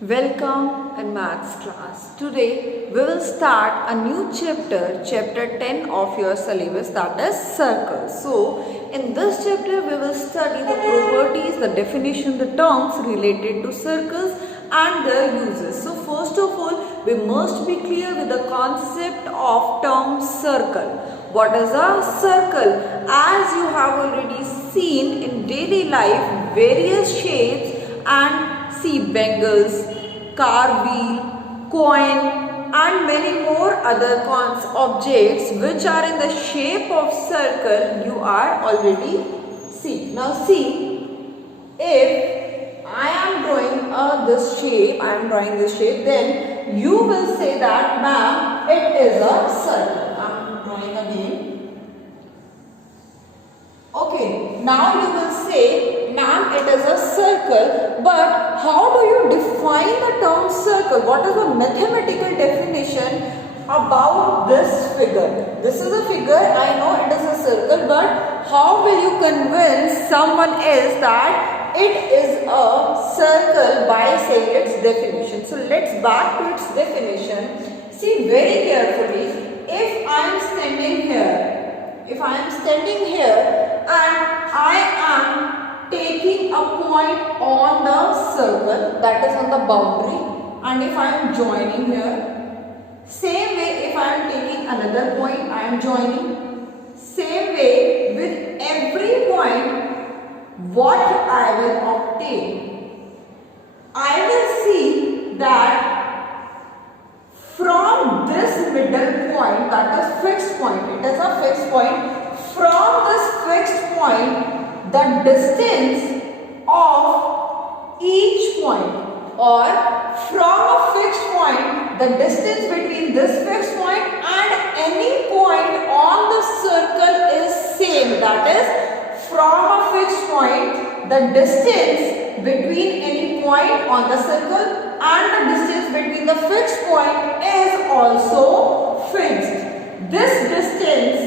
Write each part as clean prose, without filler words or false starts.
Welcome in maths class. Today we will start a new chapter, chapter 10 of your syllabus, that is circles. So in this chapter we will study the properties, the definition, the terms related to circles and their uses. So first of all, we must be clear with the concept of term circle. What is a circle? As you have already seen in daily life, various shapes and see bangles, car wheel, coin and many more other objects which are in the shape of circle you are already see. Now see, if I am drawing this shape, then you will say that ma'am it is a circle. I am drawing again. Okay, now you will say ma'am it is a circle, but how do you define the term circle? What is the mathematical definition about this figure? This is a figure, I know it is a circle, but how will you convince someone else that it is a circle by saying its definition? So let's back to its definition. See very carefully, if I am standing here, and I am taking a point on the circle, that is on the boundary, and if I am joining here, same way if I am taking another point, I am joining, same way with every point, what I will obtain? I will see that from this middle point, that is fixed point, it is a fixed point, from this fixed point, the distance of each point, or from a fixed point, the distance between this fixed point and any point on the circle is same. That is, from a fixed point, the distance between any point on the circle and the distance between the fixed point is also fixed. This distance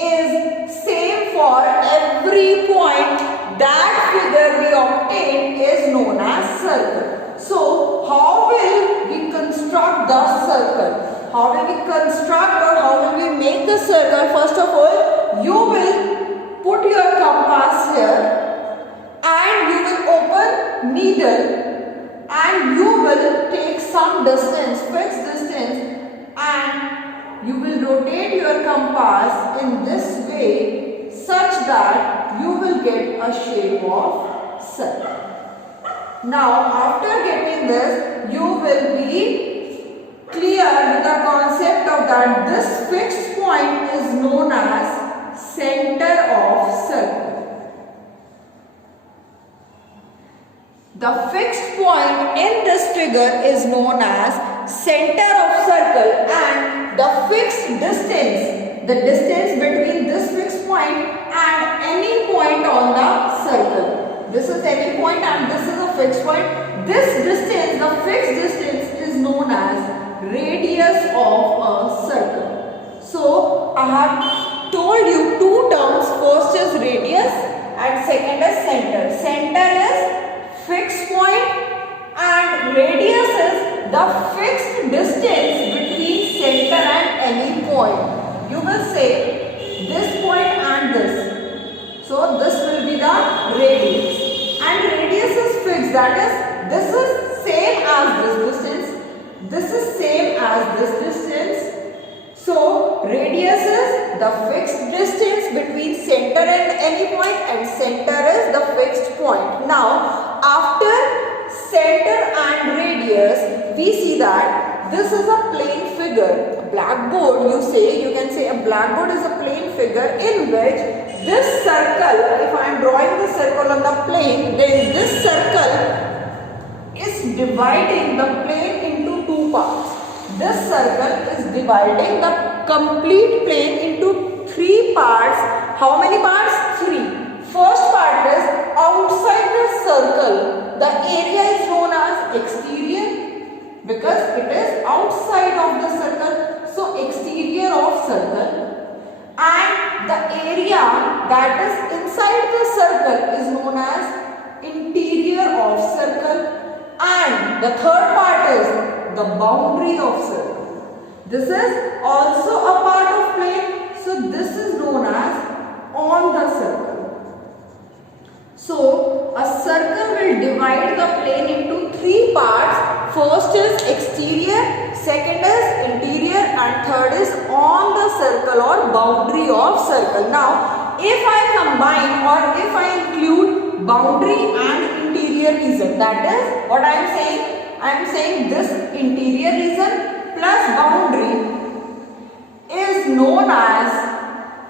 is same for every point. That figure we obtain is known as circle. So how will we construct the circle? How will we construct or how will we make the circle? First of all, you will put your compass here and you will open needle and you will take some distance, fixed distance, and you will rotate your compass in this way such that you will get a shape of circle. Now after getting this, you will be clear with the concept of that this fixed point is known as center of circle. The fixed point in this figure is known as center of circle, and the fixed distance, the distance between this fixed point and any point on the circle. This is any point and this is a fixed point. This distance, the fixed distance, is known as radius of a circle. So I have told you two terms. First is radius and second is center. Center is fixed point and radius is the fixed distance between center and any point. You will say this point and this. So this will be the radius. And radius is fixed, that is, this is same as this distance. This is same as this distance. So radius is the fixed distance between center and any point, and center is the fixed point. Now after center and radius, we see that this is a plane figure. A blackboard, you can say a blackboard is a plane figure in which this circle, if I am drawing the circle on the plane, then this circle is dividing the plane into two parts. This circle is dividing the complete plane into three parts. How many parts? Three. First part is outside the circle. The area is known as exterior because it is outside of the circle. So exterior of circle. And the area that is inside the circle is known as interior of circle, And the third part is the boundary of circle. This is also a part of plane. So this is known as on the circle. So a circle will divide the plane into three parts. First is exterior, second is interior, and third is on the circle or boundary of circle. Now if I combine or if I include boundary and interior region, that is what I am saying. I am saying this interior region plus boundary is known as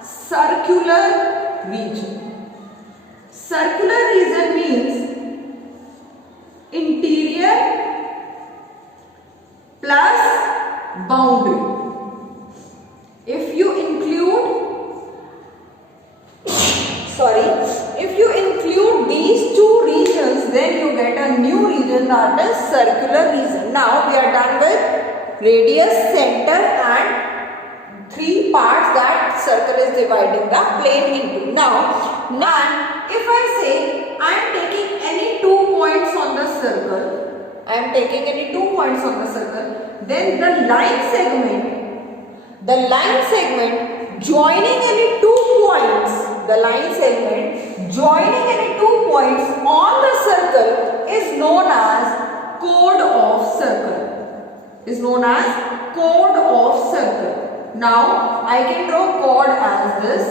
circular region. Circular region means interior plus boundary. If you include these two regions, then you get a new region, that is circular region. Now we are done with radius, center and three parts that circle is dividing the plane into. Now if I say I am taking any 2 points on the circle, then the line segment joining any 2 points, on the circle is known as chord of circle. Now I can draw chord as this.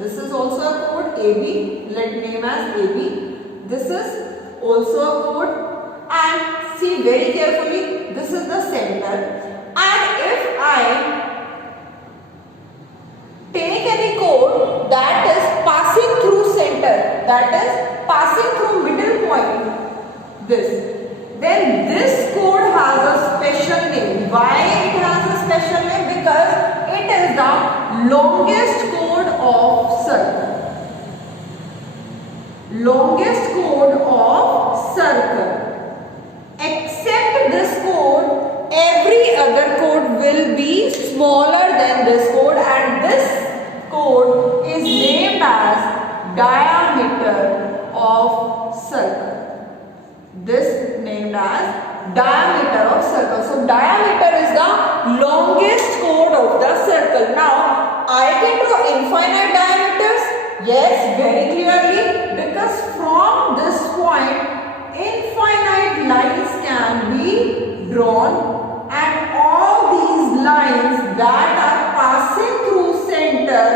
This is also a chord AB. Let name as AB. This is also a chord. And see very carefully, this is the center. And if I take any chord that is passing through center, that is passing through middle point, then this chord has a special name. Why it has a special name? Because it is the longest chord of circle. Except this chord, every other chord will be smaller than this chord, and this chord is named as diameter of circle. So diameter is the longest chord of the circle. Now I can draw infinite diameters. Yes, very clearly, because from this point infinite lines can be drawn, and all these lines that are passing through center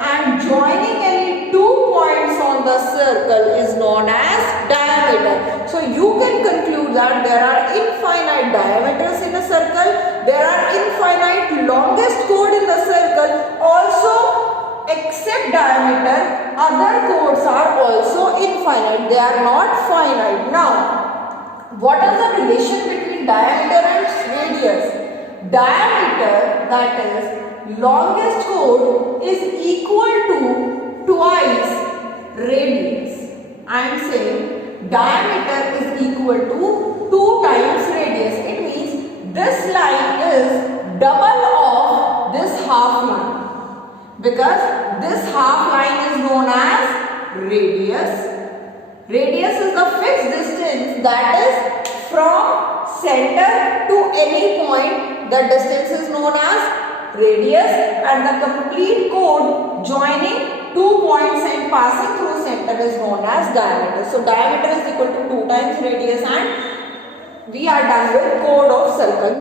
and joining any 2 points on the circle is known as diameter. So you can conclude that there are infinite diameters in a circle, there are infinite longest chord in the circle. Also, except diameter, other chords are also infinite, they are not finite. Now, what is the relation between diameter and radius? Diameter, that is longest chord, is equal to twice radius. I am saying diameter is equal to 2 times radius. It means this line is double of this half line, because this half line is known as radius. Radius is the fixed distance, that is from center to any point. The distance is known as radius, and the complete chord joining 2 points and passing through center is known as diameter. So diameter is equal to 2 times radius, and we are done with chord of circle.